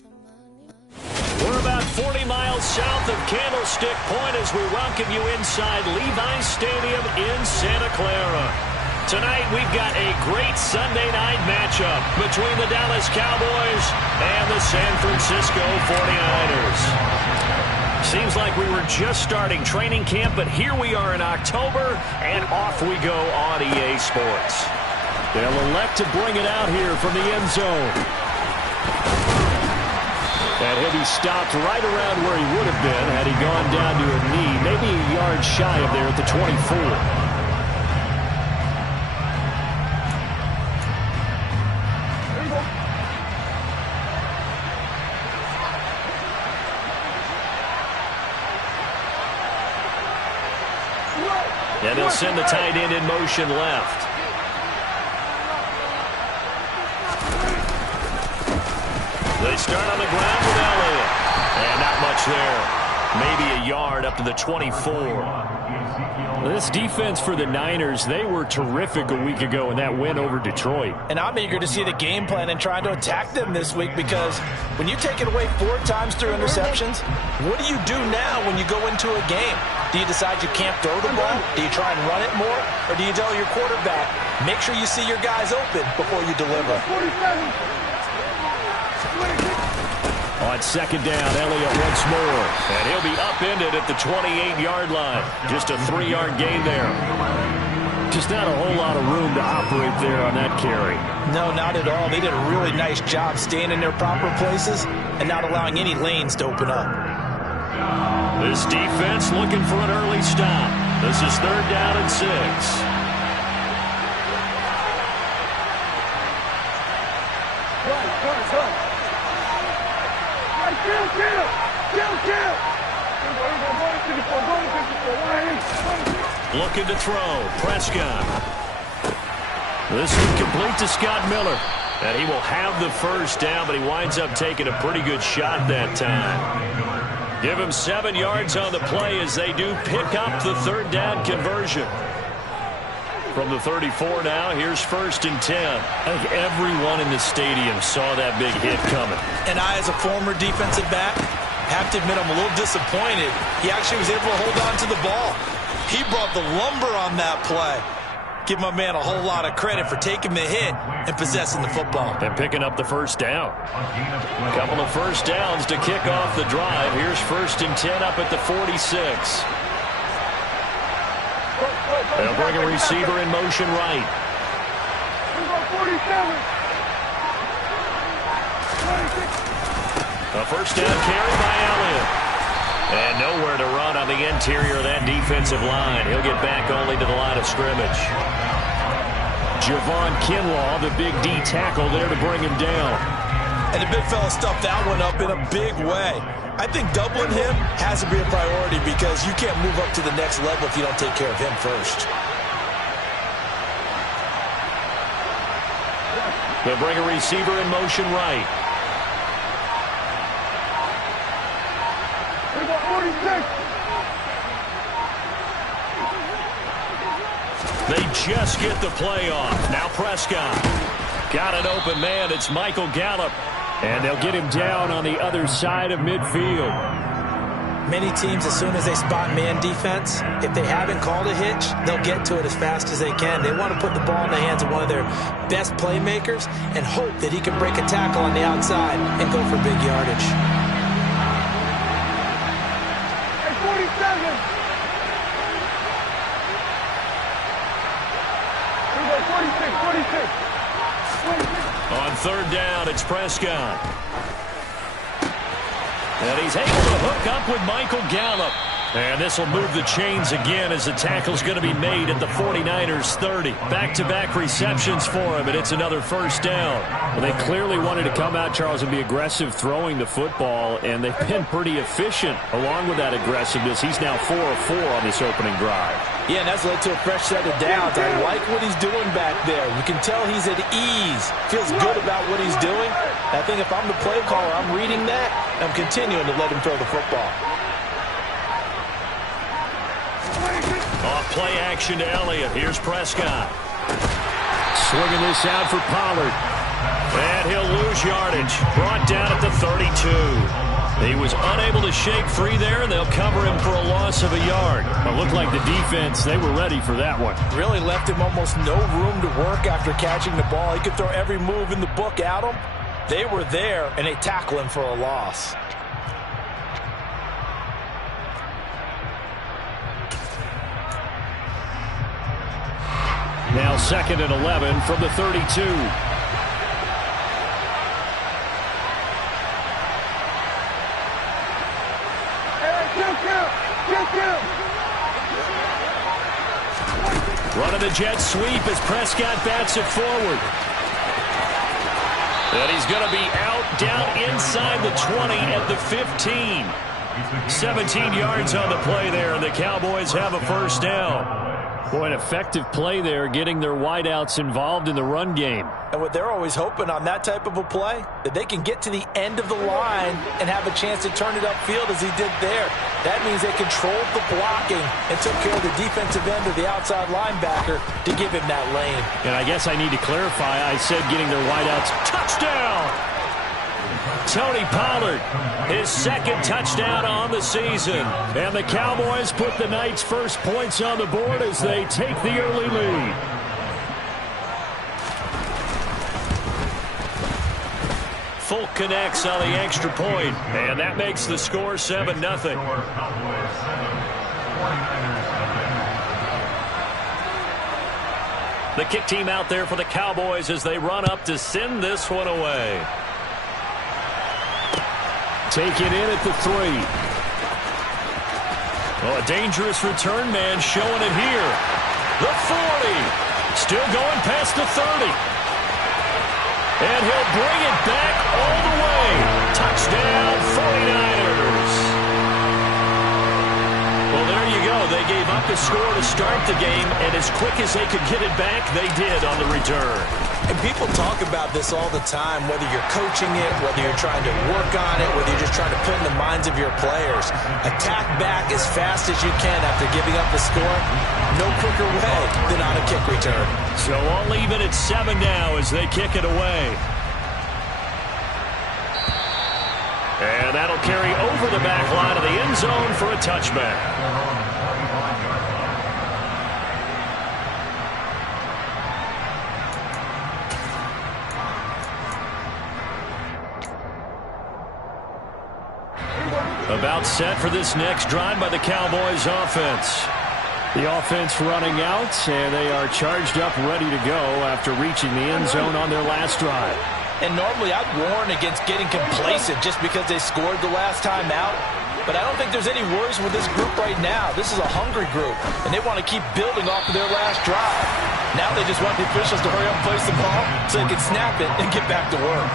We're about 40 miles south of Candlestick Point as we welcome you inside Levi's Stadium in Santa Clara. Tonight we've got a great Sunday night matchup between the Dallas Cowboys and the San Francisco 49ers. Seems like we were just starting training camp, but here we are in October, and off we go on EA Sports. They'll elect to bring it out here from the end zone. And he'll be stopped right around where he would have been had he gone down to a knee, maybe a yard shy of there at the 24. And they'll send the tight end in motion left. They start on the ground with Elliott. And not much there. Maybe a yard up to the 24. This defense for the Niners, they were terrific a week ago in that win over Detroit. And I'm eager to see the game plan and trying to attack them this week, because when you take it away 4 times through interceptions, what do you do now when you go into a game? Do you decide you can't throw the ball? Do you try and run it more? Or do you tell your quarterback, make sure you see your guys open before you deliver? On second down, Elliott once more. And he'll be upended at the 28-yard line. Just a 3-yard gain there. Just not a whole lot of room to operate there on that carry. No, not at all. They did a really nice job staying in their proper places and not allowing any lanes to open up. This defense looking for an early stop. This is 3rd down and 6. Looking to throw. Prescott. This one complete to Scott Miller. And he will have the first down, but he winds up taking a pretty good shot that time. Give him 7 yards on the play as they do pick up the 3rd down conversion. From the 34 now, here's 1st and 10. I think everyone in the stadium saw that big hit coming. And I, as a former defensive back, have to admit I'm a little disappointed. He actually was able to hold on to the ball. He brought the lumber on that play. Give my man a whole lot of credit for taking the hit and possessing the football. And picking up the first down. A couple of first downs to kick off the drive. Here's 1st and 10 up at the 46. They'll bring a receiver in motion right. A first down carry by Elliott. And nowhere to run on the interior of that defensive line. He'll get back only to the line of scrimmage. Javon Kinlaw, the big D tackle there to bring him down. And the big fella stuffed that one up in a big way. I think doubling him has to be a priority, because you can't move up to the next level if you don't take care of him first. They'll bring a receiver in motion right. They just get the play off. Now Prescott. Got an open man. It's Michael Gallup. And they'll get him down on the other side of midfield. Many teams, as soon as they spot man defense, if they haven't called a hitch, they'll get to it as fast as they can. They want to put the ball in the hands of one of their best playmakers and hope that he can break a tackle on the outside and go for big yardage. On 3rd down, it's Prescott. And he's able to hook up with Michael Gallup. And this will move the chains again as the tackle's going to be made at the 49ers 30. Back-to-back receptions for him, and it's another first down. Well, they clearly wanted to come out, Charles, and be aggressive throwing the football, and they've been pretty efficient along with that aggressiveness. He's now 4 of 4 on this opening drive. Yeah, and that's led to a fresh set of downs. I like what he's doing back there. You can tell he's at ease. Feels good about what he's doing. I think if I'm the play caller, I'm reading that. I'm continuing to let him throw the football. Off play action to Elliott. Here's Prescott. Swinging this out for Pollard. And he'll lose yardage. Brought down at the 32. He was unable to shake free there, and they'll cover him for a loss of a yard. It looked like the defense, they were ready for that one. Really left him almost no room to work after catching the ball. He could throw every move in the book at him. They were there, and they tackle him for a loss. Now 2nd and 11 from the 32. Running the jet sweep as Prescott bats it forward. And he's going to be out down inside the 20 at the 15. 17 yards on the play there, and the Cowboys have a first down. Boy, an effective play there, getting their wideouts involved in the run game. And what they're always hoping on that type of a play, that they can get to the end of the line and have a chance to turn it upfield as he did there. That means they controlled the blocking and took care of the defensive end of the outside linebacker to give him that lane. And I guess I need to clarify, I said getting their wideouts. Touchdown! Tony Pollard, his 2nd touchdown on the season. And the Cowboys put the Knights' first points on the board as they take the early lead. Folk connects on the extra point, and that makes the score 7-0. The kick team out there for the Cowboys as they run up to send this one away. Take it in at the 3. Well, a dangerous return man showing it here. The 40. Still going past the 30. And he'll bring it back all the way. Touchdown, 49ers. Well, there you go. They gave up the score to start the game, and as quick as they could get it back, they did on the return. And people talk about this all the time, whether you're coaching it, whether you're trying to work on it, whether you're just trying to put in the minds of your players. Attack back as fast as you can after giving up the score. No quicker way than on a kick return. So all even at 7 now as they kick it away. And that'll carry over the back line of the end zone for a touchback. About set for this next drive by the Cowboys offense. The offense running out, and they are charged up, ready to go after reaching the end zone on their last drive. And normally I'd warn against getting complacent just because they scored the last time out. But I don't think there's any worries with this group right now. This is a hungry group, and they want to keep building off of their last drive. Now they just want the officials to hurry up and place the ball so they can snap it and get back to work.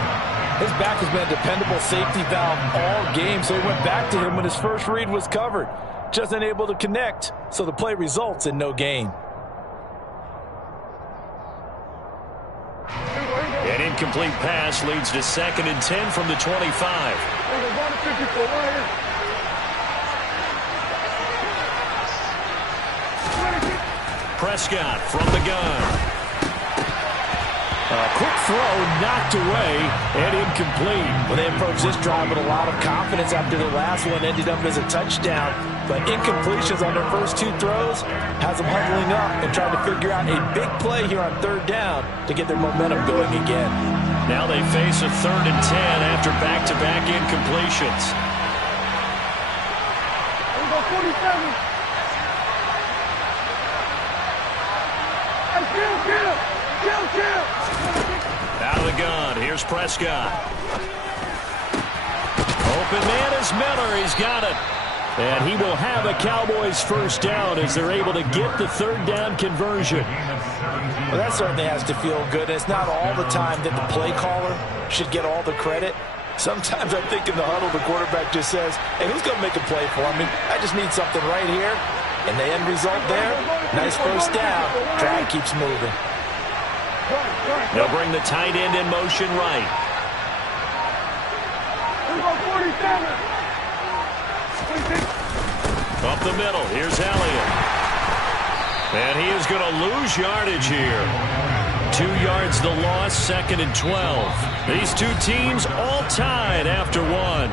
His back has been a dependable safety valve all game, so he went back to him when his first read was covered. Just unable to connect, so the play results in no gain. An incomplete pass leads to 2nd and 10 from the 25. Prescott from the gun. A quick throw knocked away and incomplete. Well, they approached this drive with a lot of confidence after the last one ended up as a touchdown. But incompletions on their first 2 throws has them huddling up and trying to figure out a big play here on 3rd down to get their momentum going again. Now they face a 3rd and 10 after back-to-back incompletions. Here we go, 47. Kill. Out of the gun, here's Prescott. Open man is Miller, he's got it. And he will have a Cowboys first down as they're able to get the 3rd down conversion. Well, that certainly has to feel good. It's not all the time that the play caller should get all the credit. Sometimes I think in the huddle, the quarterback just says, hey, who's going to make a play for me? I just need something right here. And the end result there, nice first down. Drive keeps moving. They'll bring the tight end in motion right. Here we go, 47. Up the middle, here's Elliott. And he is going to lose yardage here. 2 yards the loss, 2nd and 12. These two teams all tied after one.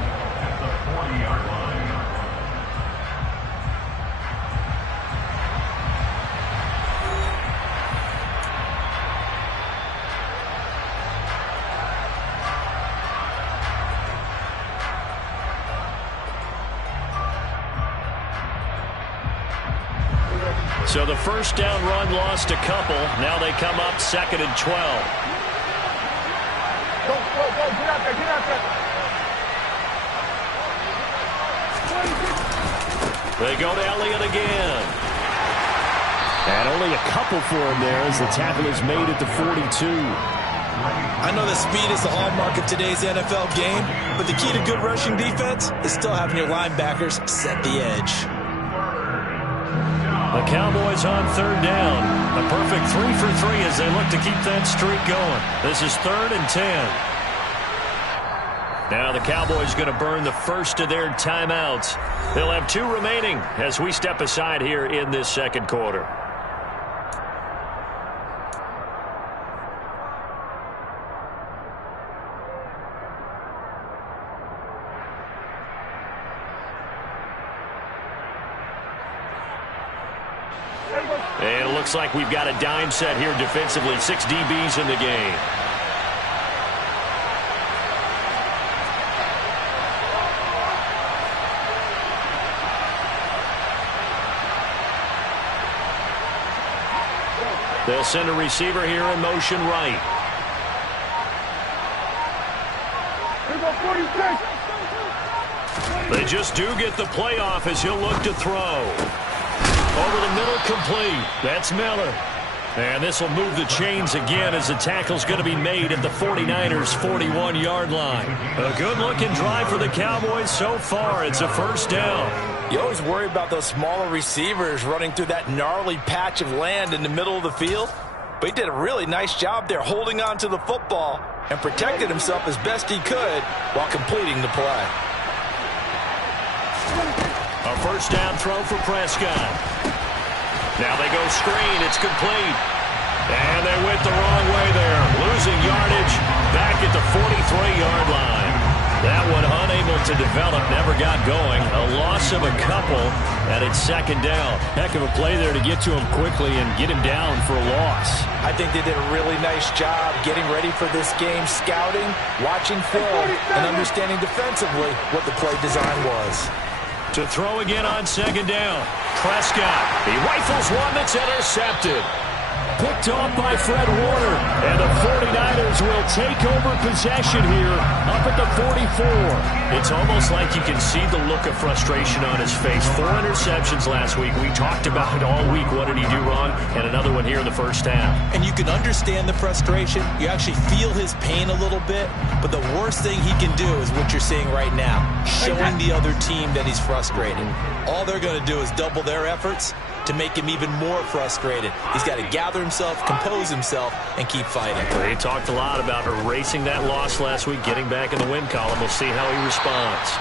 So the first down run lost a couple. Now they come up 2nd and 12. Go, get out there. They go to Elliott again. And only a couple for him there as the tackle is made at the 42. I know that speed is the hallmark of today's NFL game, but the key to good rushing defense is still having your linebackers set the edge. The Cowboys on 3rd down. A perfect 3 for 3 as they look to keep that streak going. This is 3rd and 10. Now the Cowboys going to burn the first of their timeouts. They'll have 2 remaining as we step aside here in this 2nd quarter. And it looks like we've got a dime set here defensively. 6 DBs in the game. They'll send a receiver here in motion right. They just do get the playoff as he'll look to throw. Over the middle, complete. That's Miller. And this will move the chains again as the tackle's going to be made at the 49ers' 41-yard line. A good-looking drive for the Cowboys so far. It's a first down. You always worry about those smaller receivers running through that gnarly patch of land in the middle of the field. But he did a really nice job there holding on to the football and protected himself as best he could while completing the play. A first down throw for Prescott. Now they go screen. It's complete. And they went the wrong way there. Losing yardage back at the 43-yard line. That one unable to develop, never got going. A loss of a couple, and it's 2nd down. Heck of a play there to get to him quickly and get him down for a loss. I think they did a really nice job getting ready for this game, scouting, watching film, and understanding defensively what the play design was. To throw again on 2nd down. Prescott. He rifles one that's intercepted. Picked off by Fred Warner. And the 49ers will take over possession here up at the 44. It's almost like you can see the look of frustration on his face. 4 interceptions last week. We talked about it all week. What did he do wrong? And another one here in the first half. And you can understand the frustration. You actually feel his pain a little bit. But the worst thing he can do is what you're seeing right now. Showing the other team that he's frustrated. All they're going to do is double their efforts to make him even more frustrated. He's got to gather himself, compose himself, and keep fighting. They talked a lot about erasing that loss last week, getting back in the win column. We'll see how he responds.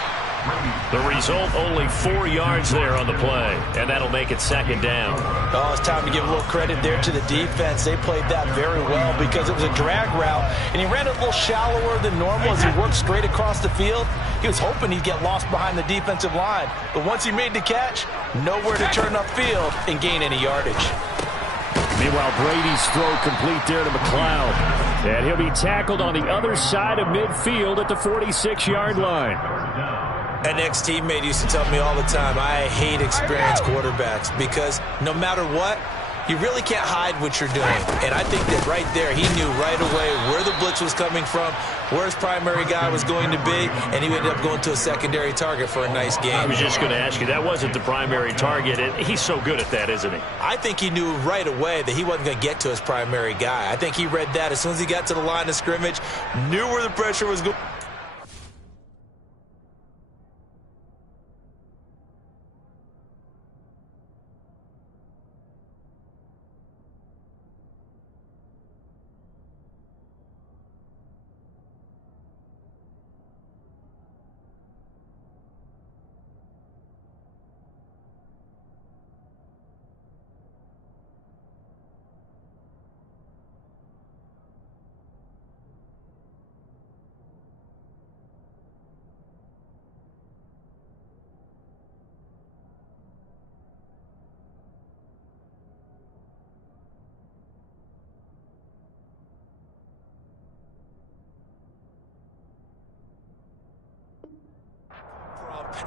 The result, only 4 yards there on the play, and that'll make it 2nd down. Oh, it's time to give a little credit there to the defense. They played that very well because it was a drag route, and he ran it a little shallower than normal as he worked straight across the field. He was hoping he'd get lost behind the defensive line, but once he made the catch, nowhere to turn upfield and gain any yardage. Meanwhile, Brady's throw complete there to McLeod. And he'll be tackled on the other side of midfield at the 46-yard line. An ex-teammate used to tell me all the time, I hate experienced quarterbacks because no matter what, you really can't hide what you're doing. And I think that right there, he knew right away where the blitz was coming from, where his primary guy was going to be, and he ended up going to a secondary target for a nice game. I was just going to ask you, that wasn't the primary target, and he's so good at that, isn't he? I think he knew right away that he wasn't going to get to his primary guy. I think he read that as soon as he got to the line of scrimmage, knew where the pressure was going.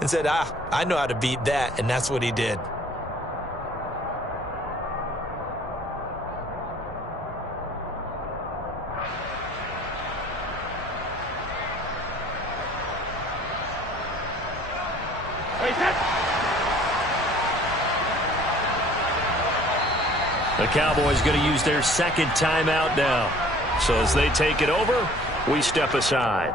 and said, I know how to beat that, and that's what he did. The Cowboys going to use their second timeout now. So as they take it over, we step aside.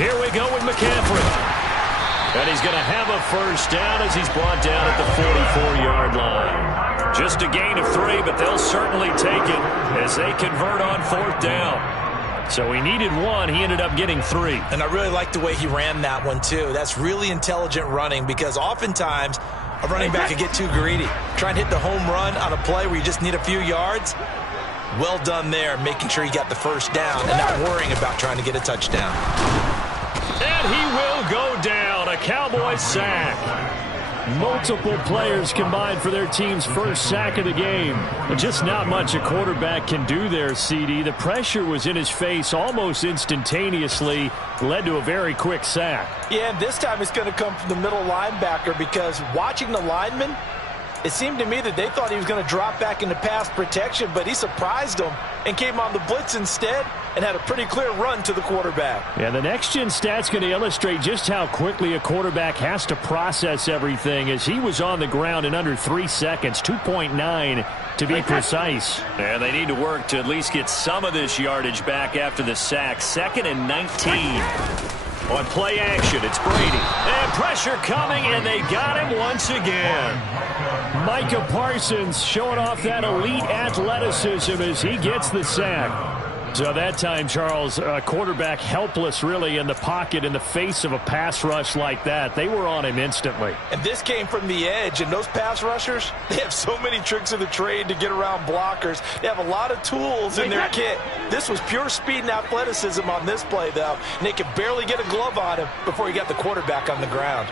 Here we go with McCaffrey. And he's going to have a first down as he's brought down at the 44-yard line. Just a gain of 3, but they'll certainly take it as they convert on 4th down. So he needed 1. He ended up getting 3. And I really like the way he ran that one, too. That's really intelligent running because oftentimes a running back can get too greedy. Try and hit the home run on a play where you just need a few yards. Well done there, making sure he got the first down and not worrying about trying to get a touchdown. And he will go down. A Cowboys sack. Multiple players combined for their team's first sack of the game. Just not much a quarterback can do there, CD. The pressure was in his face almost instantaneously. Led to a very quick sack. Yeah, and this time it's going to come from the middle linebacker because watching the lineman, it seemed to me that they thought he was going to drop back into pass protection, but he surprised them and came on the blitz instead and had a pretty clear run to the quarterback. Yeah, the next-gen stat's going to illustrate just how quickly a quarterback has to process everything as he was on the ground in under 3 seconds, 2.9 to be precise. And they need to work to at least get some of this yardage back after the sack. 2nd and 19. On play action, it's Brady. And pressure coming, and they got him once again. Micah Parsons showing off that elite athleticism as he gets the sack. So that time, Charles, quarterback helpless really in the pocket in the face of a pass rush like that. They were on him instantly. And this came from the edge, and those pass rushers, they have so many tricks of the trade to get around blockers. They have a lot of tools in their kit. This was pure speed and athleticism on this play, though, and they could barely get a glove on him before he got the quarterback on the ground.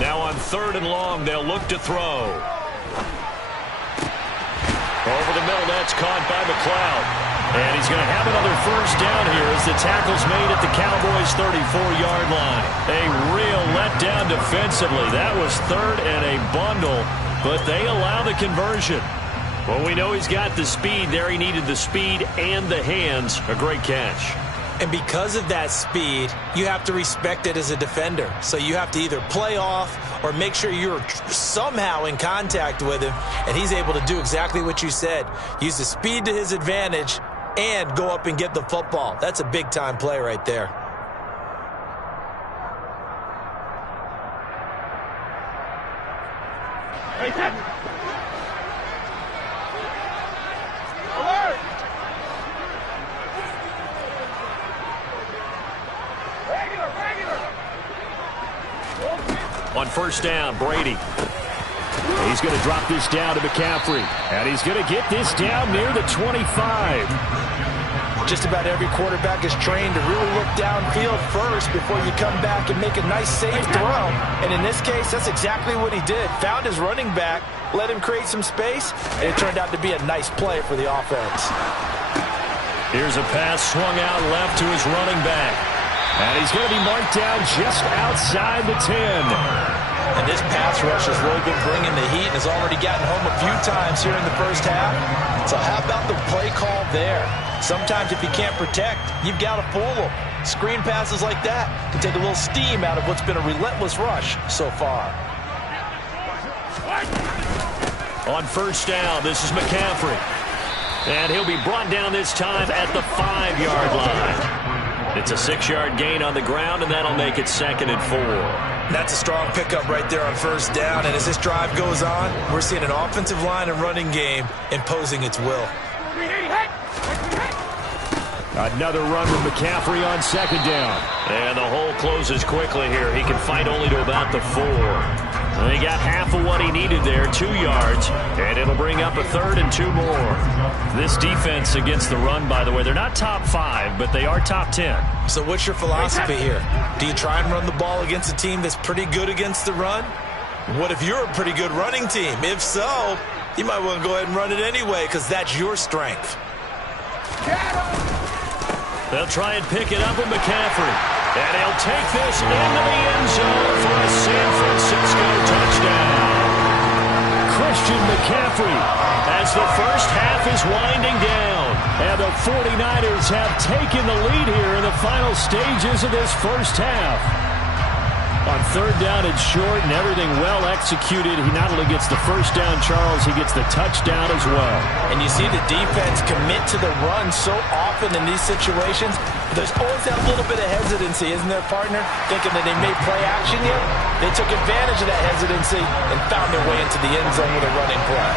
Now on 3rd and long, they'll look to throw. Over the middle, that's caught by McLeod. And he's going to have another first down here as the tackle's made at the Cowboys' 34-yard line. A real letdown defensively. That was 3rd and a bundle, but they allow the conversion. Well, we know he's got the speed there. He needed the speed and the hands. A great catch. And because of that speed, you have to respect it as a defender. So you have to either play off or make sure you're somehow in contact with him. And he's able to do exactly what you said. Use the speed to his advantage and go up and get the football. That's a big-time play right there. On first down, Brady. He's going to drop this down to McCaffrey. And he's going to get this down near the 25. Just about every quarterback is trained to really look downfield first before you come back and make a nice, safe throw. And in this case, that's exactly what he did. Found his running back, let him create some space, and it turned out to be a nice play for the offense. Here's a pass swung out left to his running back. And he's going to be marked down just outside the 10. And this pass rush has really been bringing the heat and has already gotten home a few times here in the first half. So how about the play call there? Sometimes if you can't protect, you've got to fool them. Screen passes like that can take a little steam out of what's been a relentless rush so far. On first down, this is McCaffrey. And he'll be brought down this time at the 5-yard line. It's a 6-yard gain on the ground, and that'll make it 2nd and 4. That's a strong pickup right there on first down. And as this drive goes on, we're seeing an offensive line and running game imposing its will. Another run with McCaffrey on 2nd down. And the hole closes quickly here. He can fight only to about the 4. And he got half of what he needed there, 2 yards, and it'll bring up a 3rd and 2 more. This defense against the run, by the way, they're not top 5, but they are top 10. So what's your philosophy here? Do you try and run the ball against a team that's pretty good against the run? What if you're a pretty good running team? If so, you might want to go ahead and run it anyway because that's your strength. They'll try and pick it up with McCaffrey. And he'll take this into the end zone for a San Francisco touchdown. Christian McCaffrey As the first half is winding down. and the 49ers have taken the lead here in the final stages of this first half. On 3rd down and short and everything well executed, he not only gets the first down, Charles, he gets the touchdown as well. And you see the defense commit to the run so often in these situations. There's always that little bit of hesitancy, isn't there, partner? Thinking that they may play action yet. They took advantage of that hesitancy and found their way into the end zone with a running play.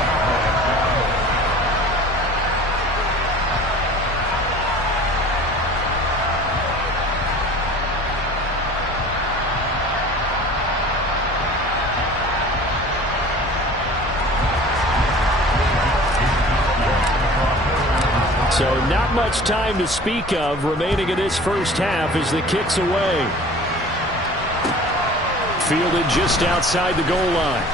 So not much time to speak of remaining in this first half as the kick's away. Fielded just outside the goal line.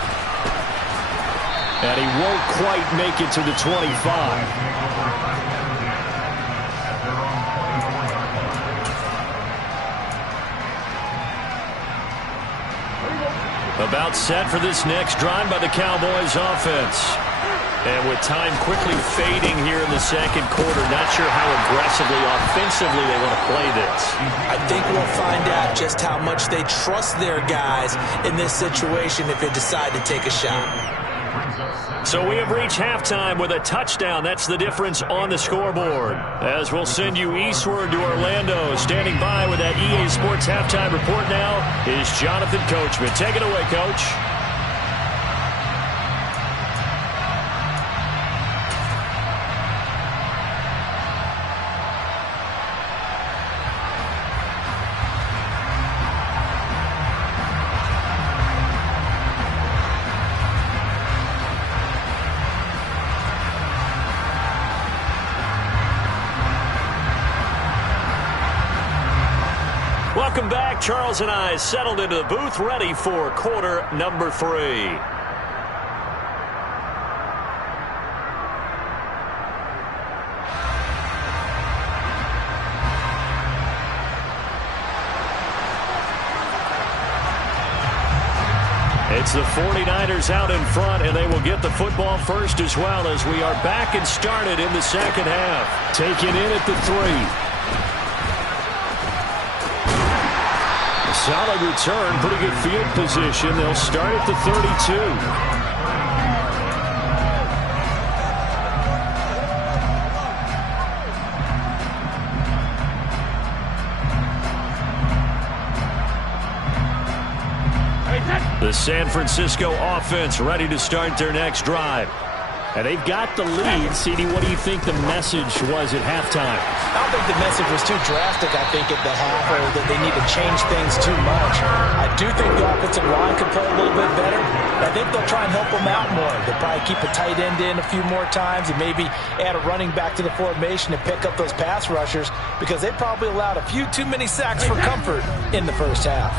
And he won't quite make it to the 25. About set for this next drive by the Cowboys offense. And with time quickly fading here in the second quarter, not sure how aggressively, offensively they want to play this. I think we'll find out just how much they trust their guys in this situation if they decide to take a shot. So we have reached halftime with a touchdown. That's the difference on the scoreboard. As we'll send you eastward to Orlando. Standing by with that EA Sports halftime report now is Jonathan Coachman. Take it away, Coach. Welcome back. Charles and I settled into the booth, ready for quarter number 3. It's the 49ers out in front, and they will get the football first as well as we are back and started in the second half. Taken in at the 3. Solid return, pretty good field position. They'll start at the 32. The San Francisco offense ready to start their next drive. And they've got the lead. CD, what do you think the message was at halftime? I don't think the message was too drastic, I think, at the half, or that they need to change things too much. I do think the offensive line could play a little bit better. I think they'll try and help them out more. They'll probably keep a tight end in a few more times and maybe add a running back to the formation and pick up those pass rushers because they probably allowed a few too many sacks for comfort in the first half.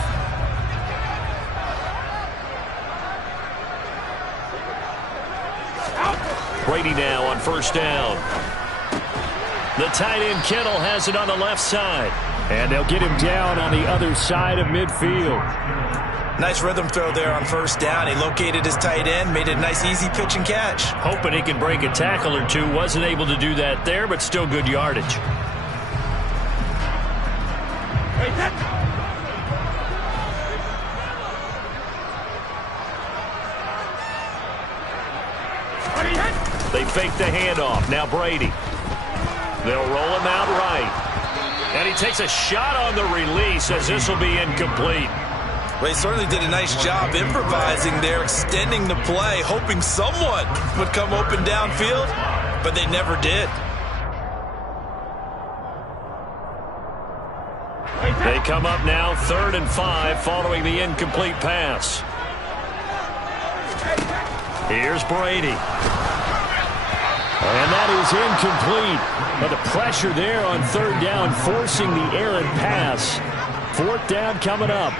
Brady now on first down. The tight end Kittle has it on the left side. And they'll get him down on the other side of midfield. Nice rhythm throw there on first down. He located his tight end, made it a nice easy pitch and catch. Hoping he can break a tackle or two. Wasn't able to do that there, but still good yardage. They fake the handoff. Now Brady. They'll roll him out right. And he takes a shot on the release as this will be incomplete. Well, he certainly did a nice job improvising there, extending the play, hoping someone would come open downfield, but they never did. They come up now 3rd and 5 following the incomplete pass. Here's Brady. And that is incomplete. But the pressure there on 3rd down, forcing the errant pass. 4th down coming up.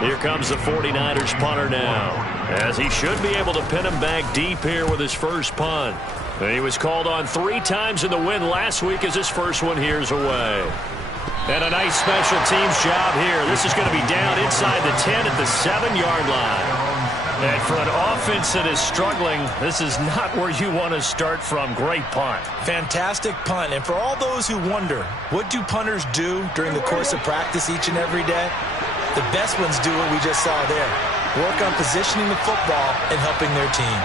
Here comes the 49ers punter now, as he should be able to pin him back deep here with his first punt. He was called on 3 times in the win last week as his first one here's away. And a nice special teams job here. This is going to be down inside the 10 at the 7-yard line. And for an offense that is struggling, this is not where you want to start from. Great punt. Fantastic punt. And for all those who wonder, what do punters do during the course of practice each and every day? The best ones do what we just saw there. Work on positioning the football and helping their team.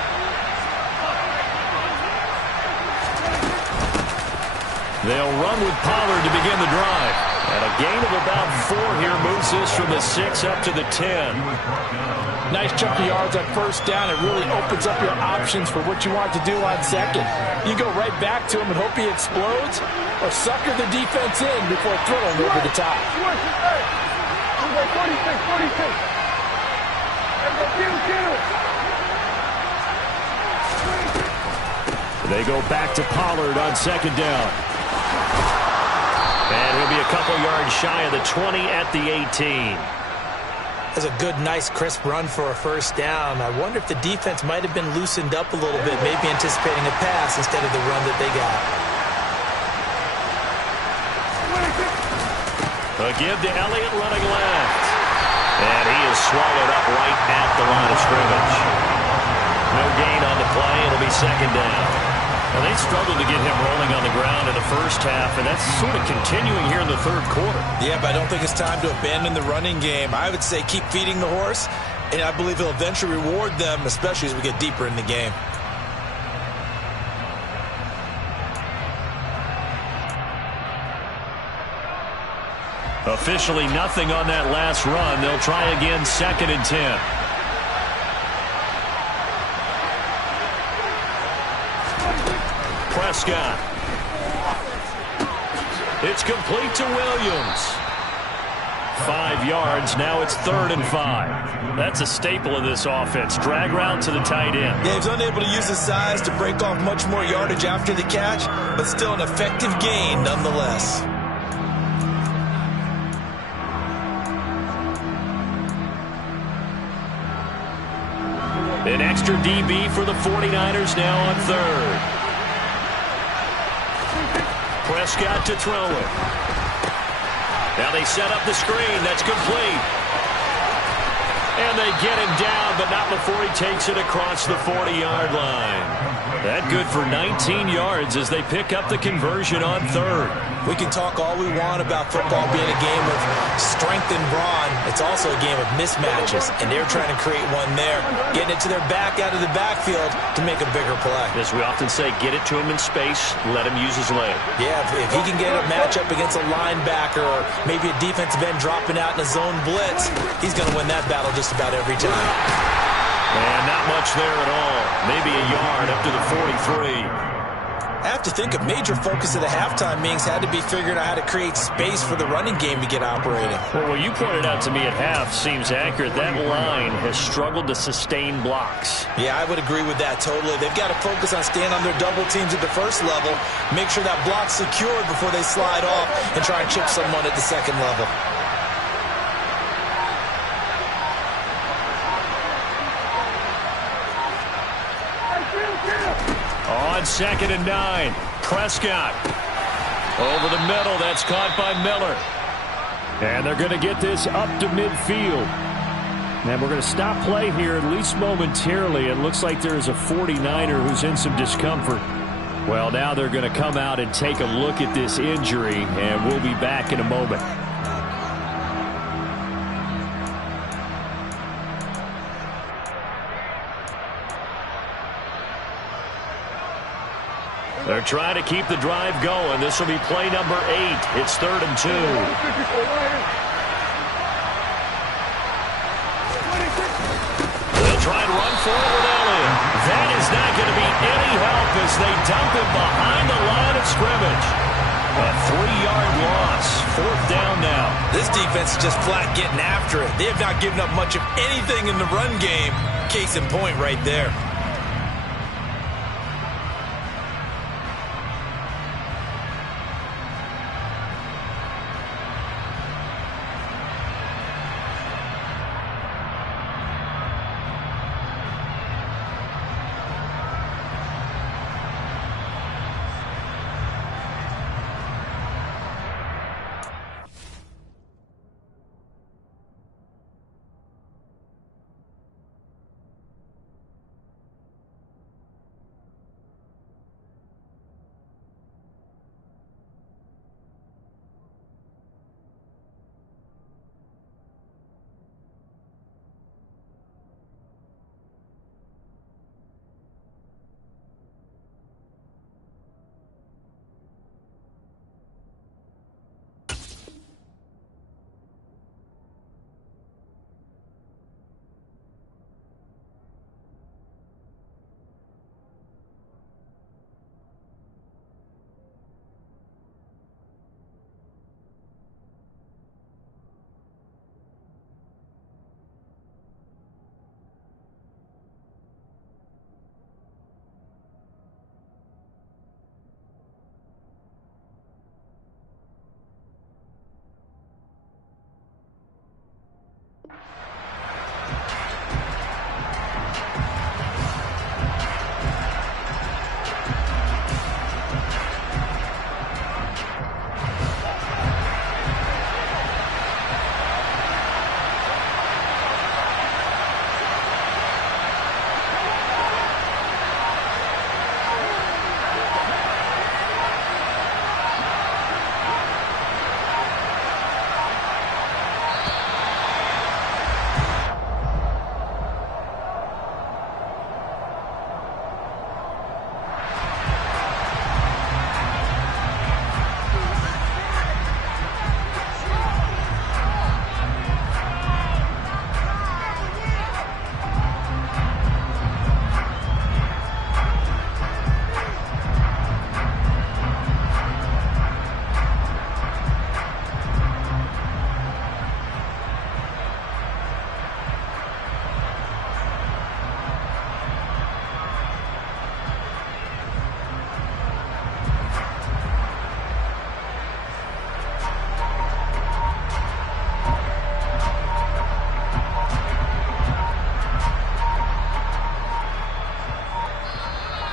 They'll run with Pollard to begin the drive. And a gain of about 4 here moves this from the 6 up to the 10. Nice chunk of yards on 1st down. It really opens up your options for what you want to do on 2nd. You go right back to him and hope he explodes, or sucker the defense in before throwing over the top. 46. They go back to Pollard on 2nd down. And he'll be a couple yards shy of the 20 at the 18. That's a good, nice, crisp run for a 1st down. I wonder if the defense might have been loosened up a little bit, maybe anticipating a pass instead of the run that they got. A give to Elliott running left. And he is swallowed up right at the line of scrimmage. No gain on the play. It'll be 2nd down. Well, they struggled to get him rolling on the ground in the first half, and that's sort of continuing here in the 3rd quarter. Yeah, but I don't think it's time to abandon the running game. I would say keep feeding the horse, and I believe he'll eventually reward them, especially as we get deeper in the game. Officially nothing on that last run. They'll try again 2nd and 10. Prescott. It's complete to Williams. 5 yards. Now it's 3rd and 5. That's a staple of this offense. Drag route to the tight end. Yeah, he's unable to use his size to break off much more yardage after the catch, but still an effective gain nonetheless. An extra DB for the 49ers now on 3rd. Prescott to throw it. Now they set up the screen. That's complete. And they get him down, but not before he takes it across the 40-yard line. That good for 19 yards as they pick up the conversion on 3rd. We can talk all we want about football being a game of strength and brawn. It's also a game of mismatches, and they're trying to create one there, getting it to their back out of the backfield to make a bigger play. As we often say, get it to him in space, let him use his leg. Yeah, if he can get a matchup against a linebacker or maybe a defensive end dropping out in a zone blitz, he's going to win that battle just about every time. And not much there at all. Maybe a yard up to the 43. I have to think a major focus of the halftime meetings had to be figuring out how to create space for the running game to get operating. Well, what you pointed out to me at half seems accurate. That line has struggled to sustain blocks. Yeah, I would agree with that totally. They've got to focus on staying on their double teams at the first level, make sure that block's secured before they slide off and try and chip someone at the second level. On 2nd and 9, Prescott. Over the middle, that's caught by Miller. And they're going to get this up to midfield. And we're going to stop play here, at least momentarily. It looks like there is a 49er who's in some discomfort. Well, now they're going to come out and take a look at this injury, and we'll be back in a moment. They're trying to keep the drive going. This will be play number 8. It's 3rd and 2. They'll try and run forward with Elliott. That is not going to be any help as they dump him behind the line of scrimmage. A 3-yard loss. 4th down now. This defense is just flat getting after it. They have not given up much of anything in the run game. Case in point right there.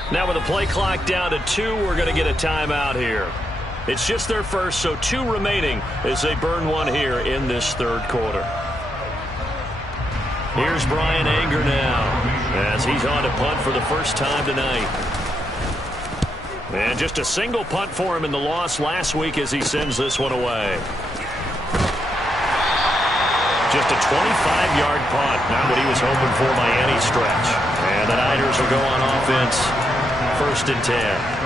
Now with the play clock down to 2, we're going to get a timeout here. It's just their first, so 2 remaining as they burn one here in this 3rd quarter. Here's Brian Anger now as he's on to punt for the first time tonight. And just a single punt for him in the loss last week as he sends this one away. Just a 25-yard punt, not what he was hoping for by any stretch. And the Niners will go on offense, 1st and 10.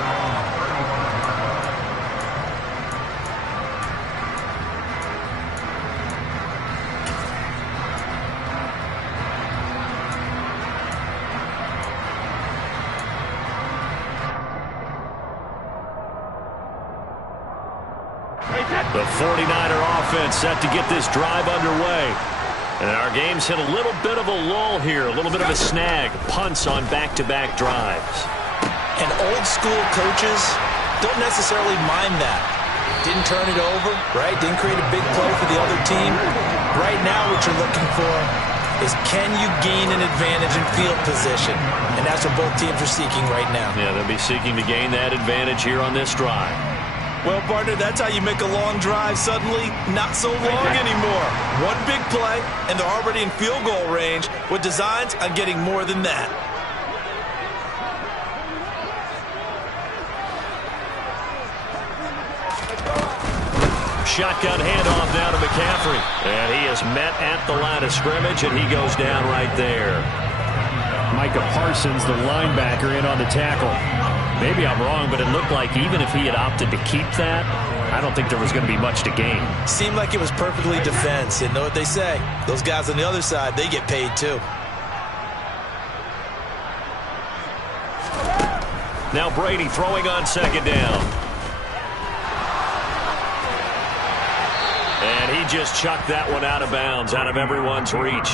The 49er offense set to get this drive underway. And our game's hit a little bit of a lull here, a little bit of a snag. Punts on back-to-back drives. And old-school coaches don't necessarily mind that. Didn't turn it over, right? Didn't create a big play for the other team. Right now what you're looking for is can you gain an advantage in field position? And that's what both teams are seeking right now. Yeah, they'll be seeking to gain that advantage here on this drive. Well, partner, that's how you make a long drive suddenly not so long anymore. One big play, and they're already in field goal range with designs on getting more than that. Shotgun handoff now to McCaffrey. And he is met at the line of scrimmage, and he goes down right there. Micah Parsons, the linebacker, in on the tackle. Maybe I'm wrong, but it looked like even if he had opted to keep that, I don't think there was going to be much to gain. Seemed like it was perfectly defense. And know what they say? Those guys on the other side, they get paid too. Now Brady throwing on second down. And he just chucked that one out of bounds, out of everyone's reach.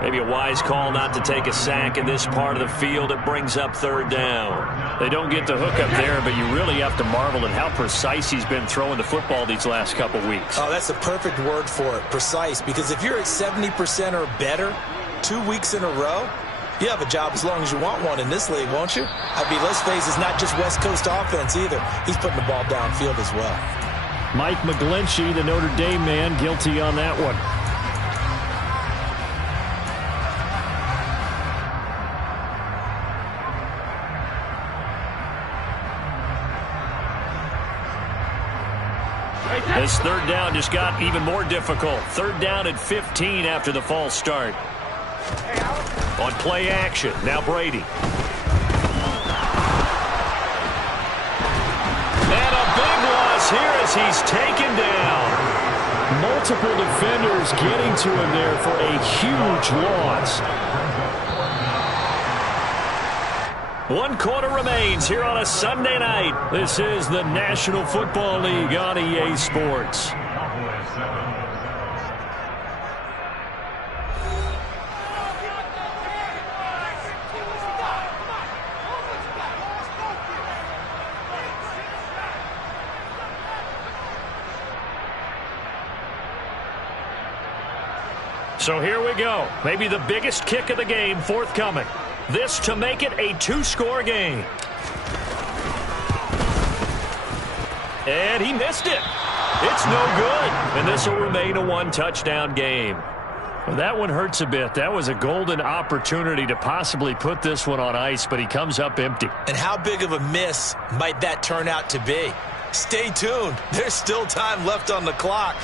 Maybe a wise call not to take a sack in this part of the field. It brings up third down. They don't get the hook up there, but you really have to marvel at how precise he's been throwing the football these last couple weeks. Oh, that's the perfect word for it, precise. Because if you're at 70% or better 2 weeks in a row, you have a job as long as you want one in this league, won't you? I mean, let's face it, it's not just West Coast offense either. He's putting the ball downfield as well. Mike McGlinchey, the Notre Dame man, guilty on that one. This third down just got even more difficult. Third down at 15 after the false start. On play action, now Brady. And a big loss here as he's taken down. Multiple defenders getting to him there for a huge loss. 1 quarter remains here on a Sunday night. This is the National Football League on EA Sports. So here we go. Maybe the biggest kick of the game forthcoming. This to make it a 2-score game. And he missed it. It's no good. And this will remain a 1-touchdown game. Well, that one hurts a bit. That was a golden opportunity to possibly put this one on ice, but he comes up empty. And how big of a miss might that turn out to be? Stay tuned. There's still time left on the clock.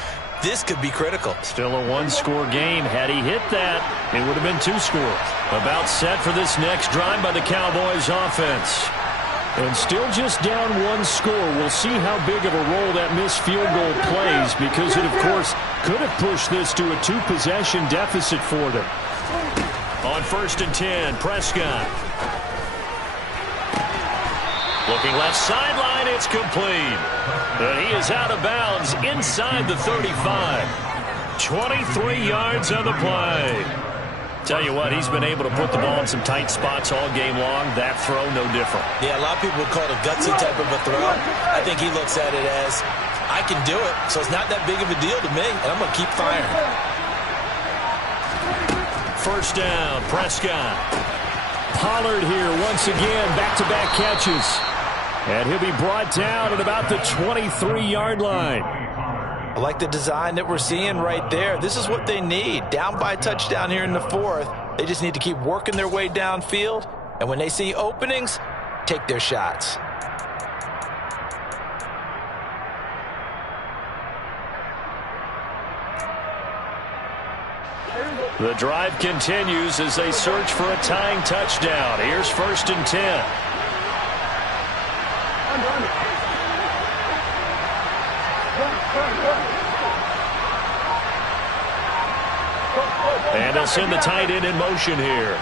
This could be critical. Still a 1-score game. Had he hit that, it would have been 2 scores. About set for this next drive by the Cowboys offense. And still just down 1 score. We'll see how big of a role that missed field goal plays because it, of course, could have pushed this to a 2-possession deficit for them. On 1st and 10, Prescott. Looking left sideline, it's complete. And he is out of bounds inside the 35. 23 yards on the play. Tell you what, he's been able to put the ball in some tight spots all game long. That throw, no different. Yeah, a lot of people would call it a gutsy type of a throw. I think he looks at it as, I can do it, so it's not that big of a deal to me, and I'm going to keep firing. First down, Prescott. Pollard here once again, back-to-back catches. And he'll be brought down at about the 23-yard line. I like the design that we're seeing right there. This is what they need. Down by a touchdown here in the 4th. They just need to keep working their way downfield. And when they see openings, take their shots. The drive continues as they search for a tying touchdown. Here's 1st and 10. And they'll send the tight end in motion here.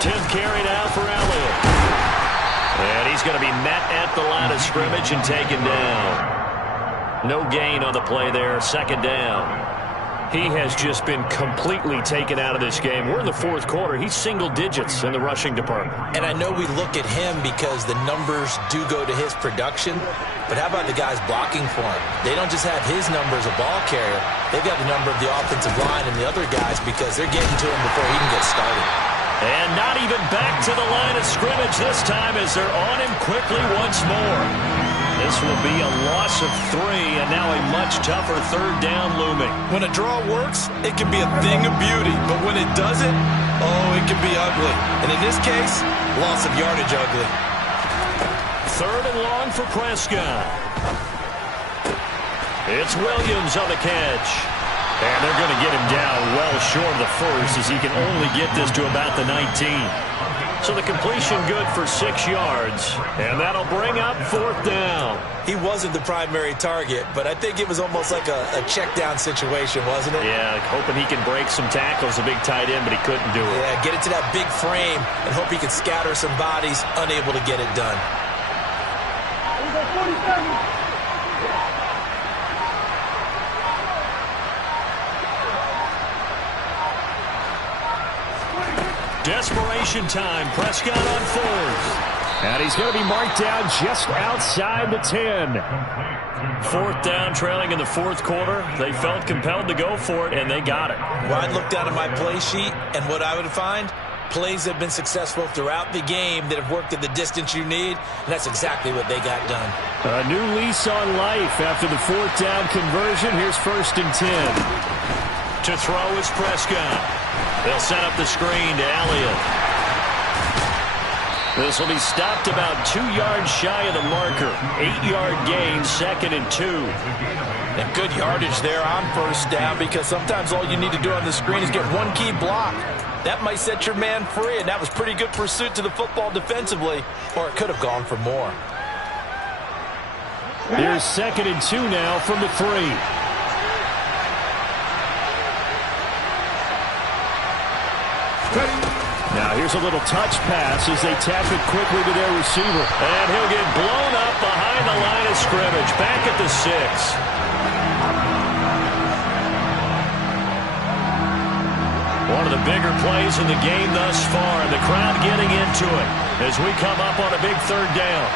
10th carry now for Elliott. And he's going to be met at the line of scrimmage and taken down. No gain on the play there. 2nd down. He has just been completely taken out of this game. We're in the 4th quarter. He's single digits in the rushing department. And I know we look at him because the numbers do go to his production. But how about the guys blocking for him? They don't just have his number as a ball carrier. They've got the number of the offensive line and the other guys because they're getting to him before he can get started. And not even back to the line of scrimmage this time as they're on him quickly once more. This will be a loss of 3, and now a much tougher 3rd down looming. When a draw works, it can be a thing of beauty. But when it doesn't, oh, it can be ugly. And in this case, loss of yardage ugly. 3rd and long for Prescott. It's Williams on the catch. And they're going to get him down well short of the first as he can only get this to about the 19. So the completion good for 6 yards. And that'll bring up 4th down. He wasn't the primary target, but I think it was almost like a check down situation, wasn't it? Yeah, hoping he can break some tackles, a big tight end, but he couldn't do it. Yeah, get it to that big frame and hope he can scatter some bodies, unable to get it done. Desperation time. Prescott on 4th. And he's going to be marked down just outside the 10. 4th down, trailing in the 4th quarter. They felt compelled to go for it, and they got it. Well, I'd look down at my play sheet, and what I would find, plays that have been successful throughout the game that have worked at the distance you need, and that's exactly what they got done. A new lease on life after the 4th down conversion. Here's 1st and 10. To throw is Prescott. They'll set up the screen to Elliott. This will be stopped about 2 yards shy of the marker. 8-yard gain, 2nd and 2. And good yardage there on 1st down, because sometimes all you need to do on the screen is get one key block. That might set your man free, and that was pretty good pursuit to the football defensively, or it could have gone for more. Here's 2nd and 2 now from the 3. Now here's a little touch pass as they tap it quickly to their receiver. And he'll get blown up behind the line of scrimmage. Back at the 6. One of the bigger plays in the game thus far. And the crowd getting into it as we come up on a big 3rd down.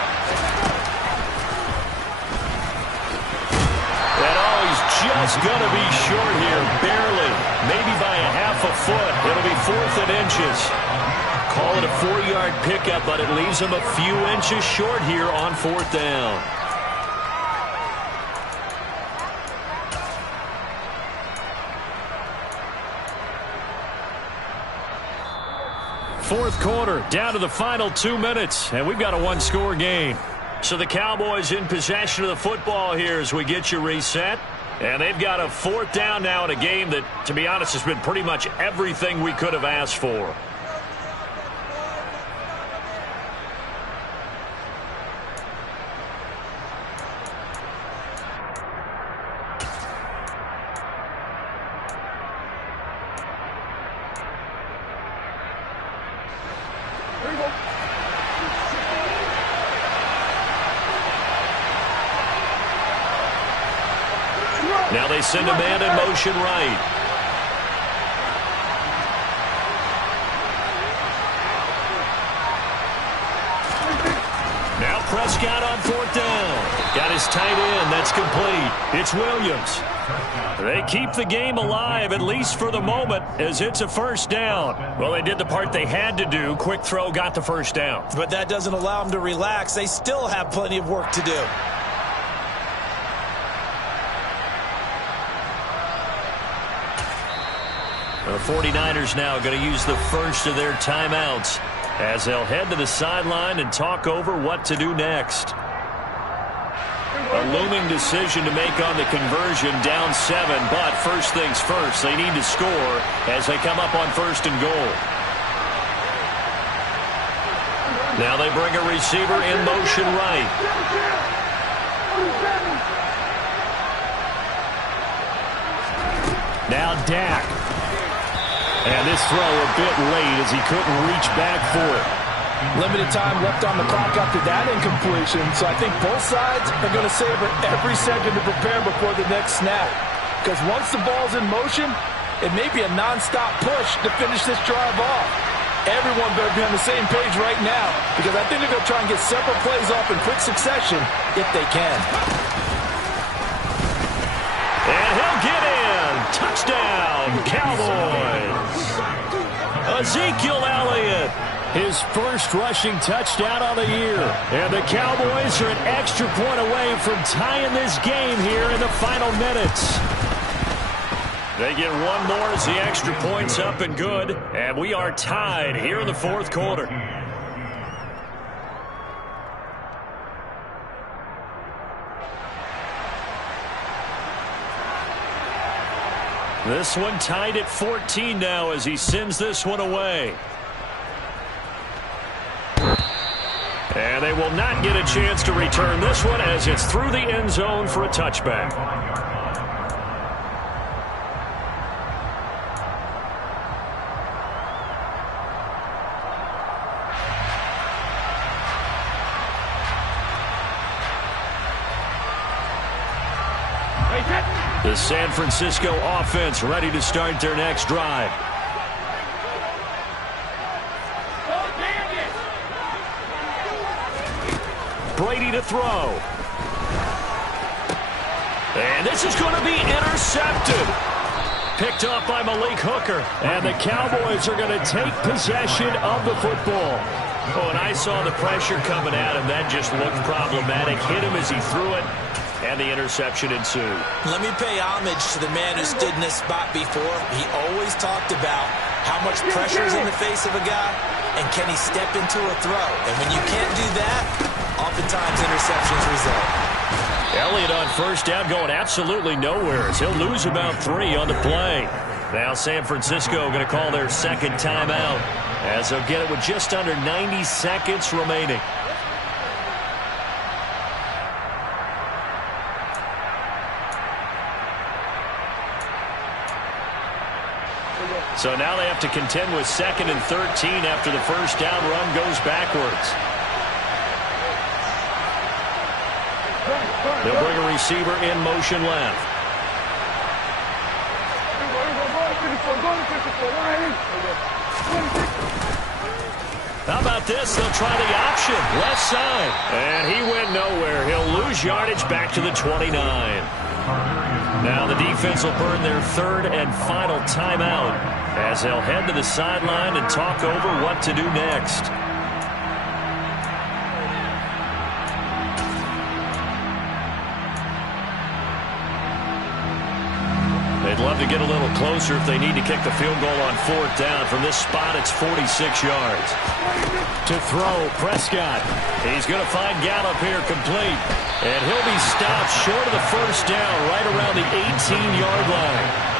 And oh, he's just going to be short here. Barely. Maybe by a half a foot. It'll be 4th and inches. Call it a 4-yard pickup, but it leaves him a few inches short here on 4th down. Fourth quarter, down to the final 2 minutes, and we've got a 1-score game. So the Cowboys in possession of the football here as we get you reset. And they've got a 4th down now in a game that, to be honest, has been pretty much everything we could have asked for. Now they send a man in motion right. Now Prescott on 4th down. Got his tight end. That's complete. It's Williams. They keep the game alive, at least for the moment, as it's a 1st down. Well, they did the part they had to do. Quick throw, got the 1st down. But that doesn't allow them to relax. They still have plenty of work to do. The 49ers now going to use the first of their timeouts as they'll head to the sideline and talk over what to do next. A looming decision to make on the conversion, down 7, but first things first, they need to score as they come up on 1st and goal. Now they bring a receiver in motion right. Now Dak. And this throw a bit late as he couldn't reach back for it. Limited time left on the clock after that incompletion, so I think both sides are going to savor every second to prepare before the next snap. Because once the ball's in motion, it may be a nonstop push to finish this drive off. Everyone better be on the same page right now, because I think they're going to try and get several plays off in quick succession if they can. And he'll get in. Touchdown, Cowboys. Ezekiel Elliott. His first rushing touchdown on the year. And the Cowboys are an extra point away from tying this game here in the final minutes. They get one more as the extra point's up and good. And we are tied here in the 4th quarter. This one tied at 14 now as he sends this one away. And they will not get a chance to return this one as it's through the end zone for a touchback. The San Francisco offense ready to start their next drive. Brady to throw. And this is going to be intercepted. Picked off by Malik Hooker. And the Cowboys are going to take possession of the football. Oh, and I saw the pressure coming at him. That just looked problematic. Hit him as he threw it. And the interception ensued. Let me pay homage to the man who stood in this spot before. He always talked about how much pressure is in the face of a guy, and can he step into a throw. And when you can't do that, oftentimes interceptions result. Elliott on first down going absolutely nowhere as he'll lose about 3 on the play. Now San Francisco going to call their second timeout as they'll get it with just under 90 seconds remaining. So now they have to contend with 2nd and 13 after the first down run goes backwards. They'll bring a receiver in motion left. How about this? They'll try the option. Left side. And he went nowhere. He'll lose yardage back to the 29. Now the defense will burn their 3rd and final timeout as they'll head to the sideline and talk over what to do next. They'd love to get a little closer if they need to kick the field goal on 4th down. From this spot, it's 46 yards. To throw, Prescott. He's going to find Gallup here complete. And he'll be stopped short of the first down right around the 18-yard line.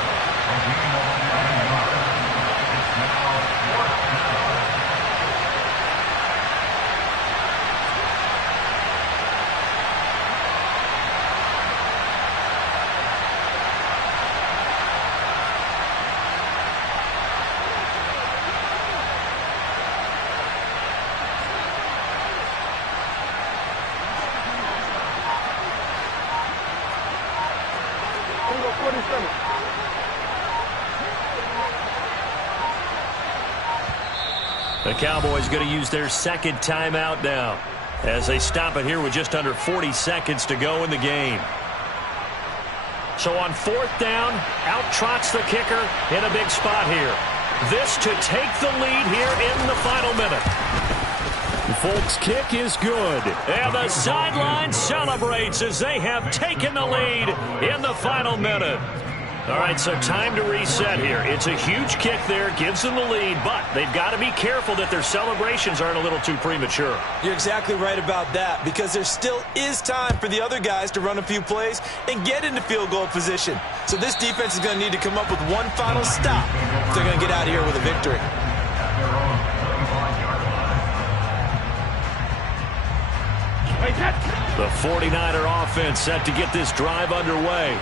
The Cowboys going to use their 2nd timeout now as they stop it here with just under 40 seconds to go in the game. So on 4th down, out trots the kicker in a big spot here. This to take the lead here in the final minute. Folks, kick is good. And the sideline celebrates as they have taken the lead in the final minute. All right, so time to reset here. It's a huge kick there, gives them the lead, but they've got to be careful that their celebrations aren't a little too premature. You're exactly right about that, because there still is time for the other guys to run a few plays and get into field goal position. So this defense is going to need to come up with one final stop if they're going to get out of here with a victory. The 49er offense set to get this drive underway.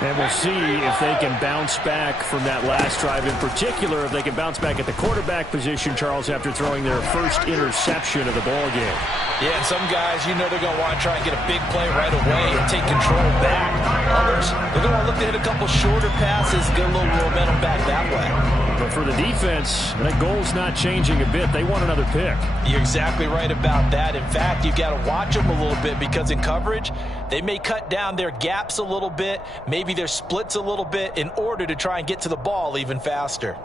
And we'll see if they can bounce back from that last drive in particular, if they can bounce back at the quarterback position, Charles, after throwing their first interception of the ball game. Yeah, and some guys, you know they're going to want to try and get a big play right away and take control back. Others, they're going to want to look to hit a couple shorter passes, get a little momentum back that way. But for the defense, that goal's not changing a bit. They want another pick. You're exactly right about that. In fact, you've got to watch them a little bit because in coverage, they may cut down their gaps a little bit, maybe their splits a little bit in order to try and get to the ball even faster.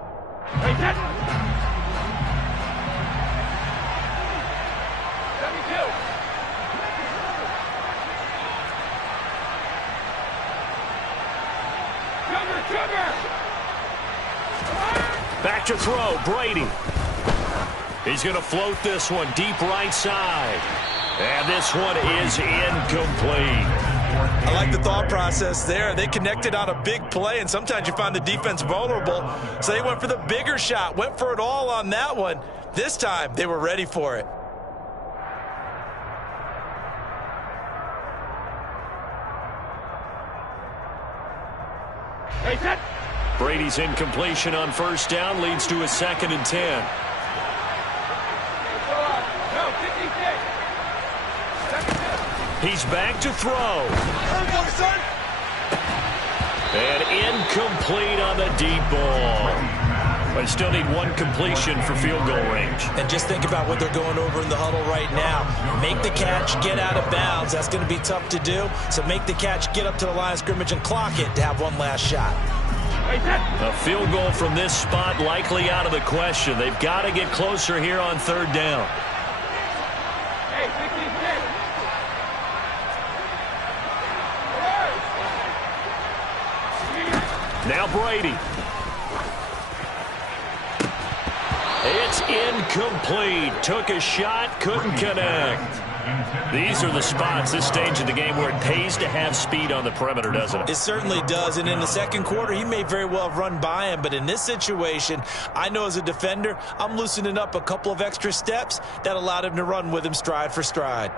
Back to throw, Brady. He's going to float this one deep right side. And this one is incomplete. I like the thought process there. They connected on a big play, and sometimes you find the defense vulnerable. So they went for the bigger shot, went for it all on that one. This time, they were ready for it. Brady's incompletion on first down leads to a 2nd and 10. He's back to throw. And incomplete on the deep ball. But still need one completion for field goal range. And just think about what they're going over in the huddle right now. Make the catch, get out of bounds. That's going to be tough to do. So make the catch, get up to the line of scrimmage, and clock it to have one last shot. A field goal from this spot likely out of the question. They've got to get closer here on 3rd down. Now Brady. It's incomplete. Took a shot, couldn't connect. These are the spots, this stage of the game, where it pays to have speed on the perimeter, doesn't it? It certainly does, and in the second quarter, he may very well have run by him, but in this situation, I know as a defender, I'm loosening up a couple of extra steps that allowed him to run with him stride for stride.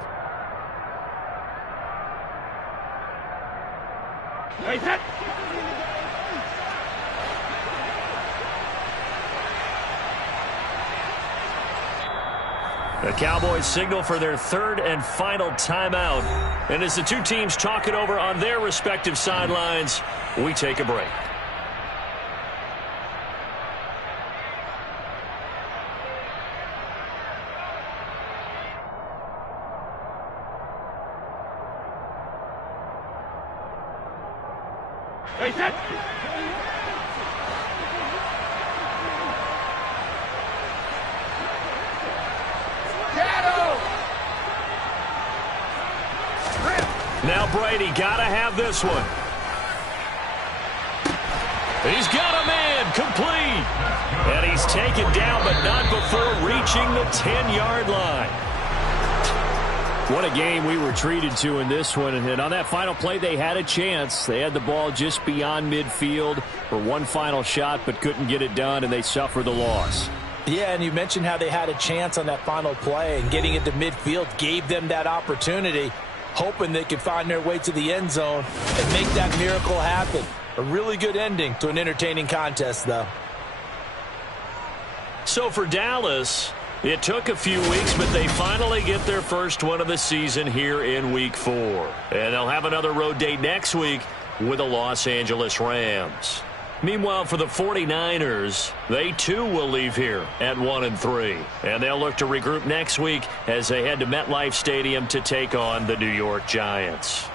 The Cowboys signal for their 3rd and final timeout. And as the two teams talk it over on their respective sidelines, we take a break. Now Brady, gotta have this one. He's got a man, complete. And he's taken down, but not before reaching the 10-yard line. What a game we were treated to in this one. And on that final play, they had a chance. They had the ball just beyond midfield for one final shot, but couldn't get it done, and they suffered the loss. Yeah, and you mentioned how they had a chance on that final play, and getting into midfield gave them that opportunity, hoping they could find their way to the end zone and make that miracle happen. A really good ending to an entertaining contest, though. So for Dallas, it took a few weeks, but they finally get their first one of the season here in Week 4. And they'll have another road date next week with the Los Angeles Rams. Meanwhile, for the 49ers, they too will leave here at 1-3. And they'll look to regroup next week as they head to MetLife Stadium to take on the New York Giants.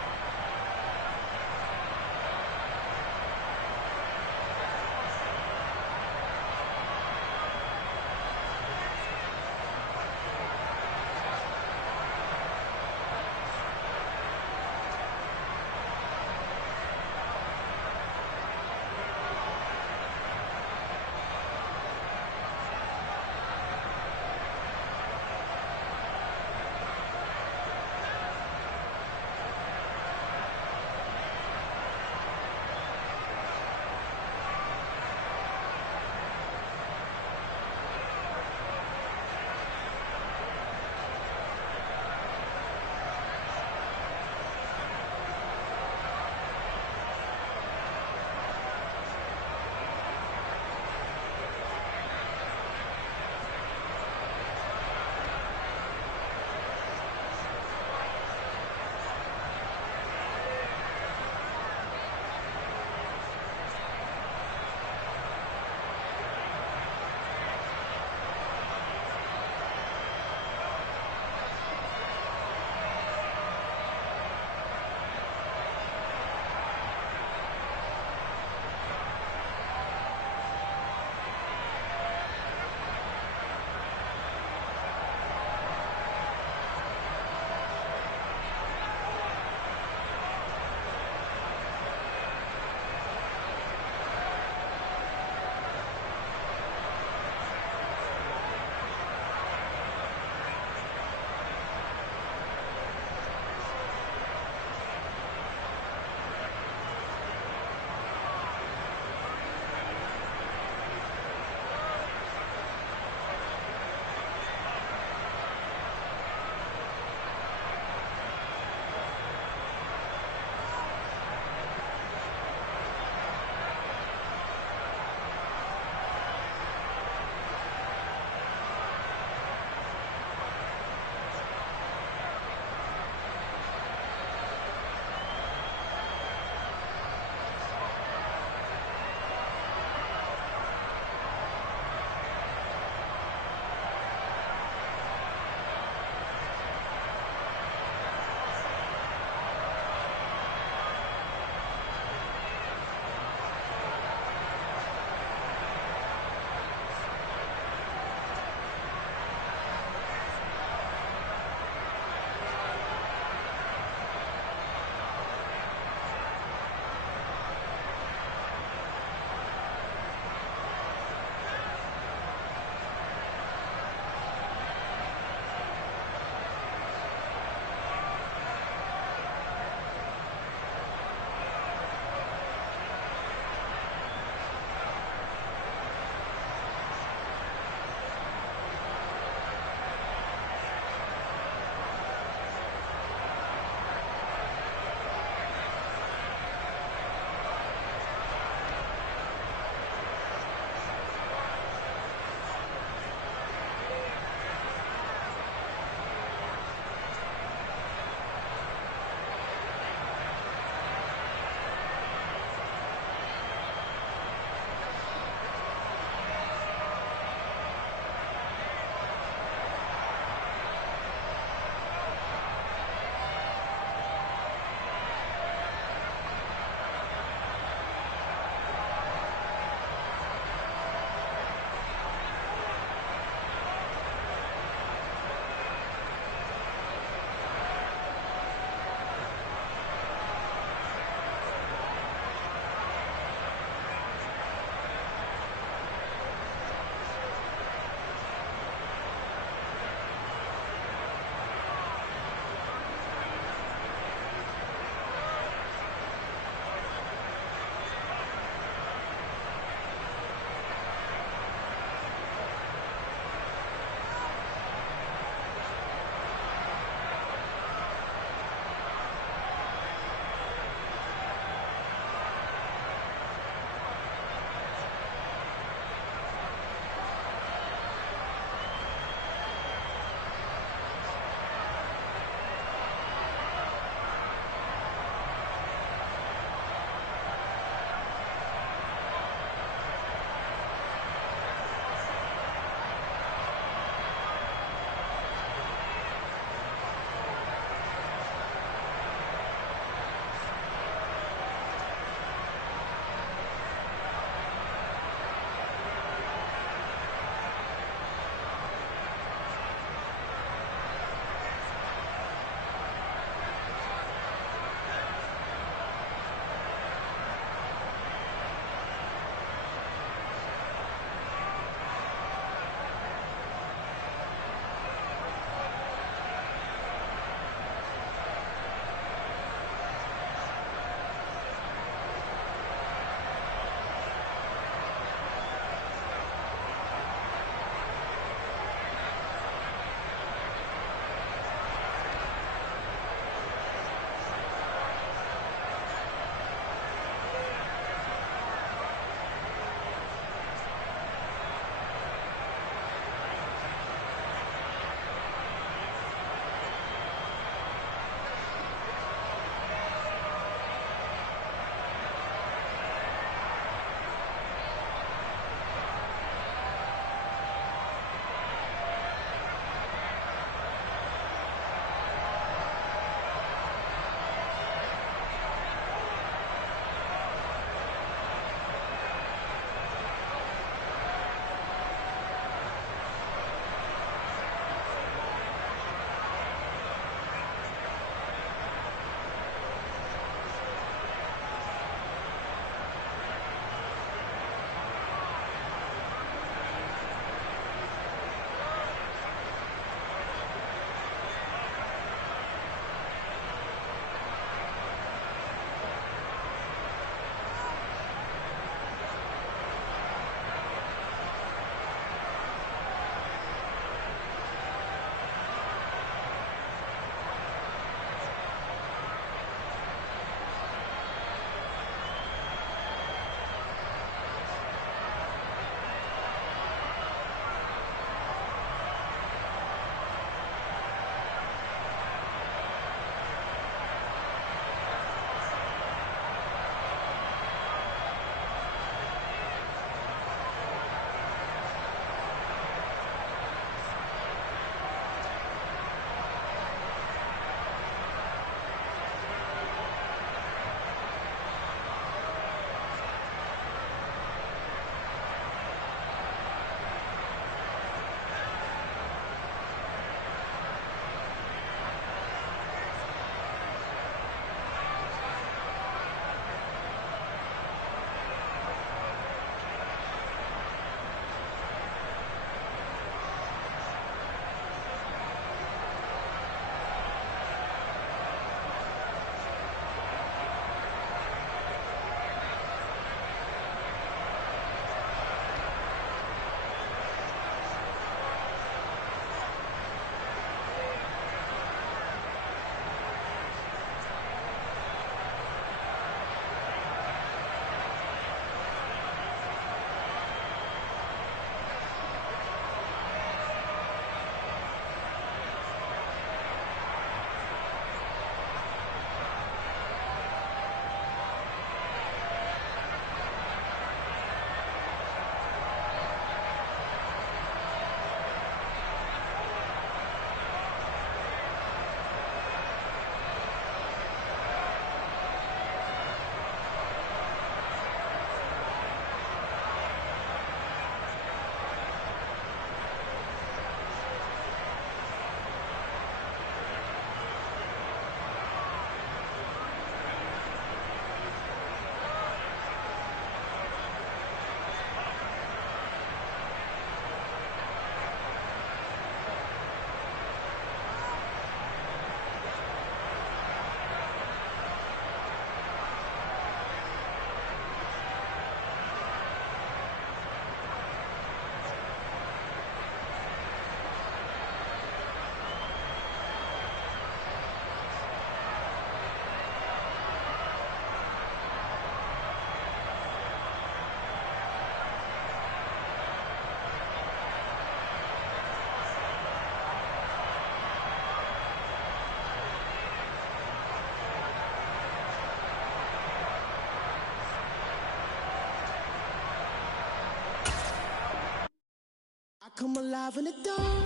come alive in the dark,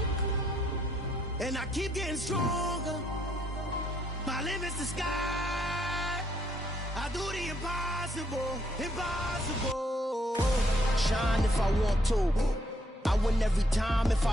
and I keep getting stronger. My limit's the sky. I do the impossible, impossible. Shine if I want to. I win every time if I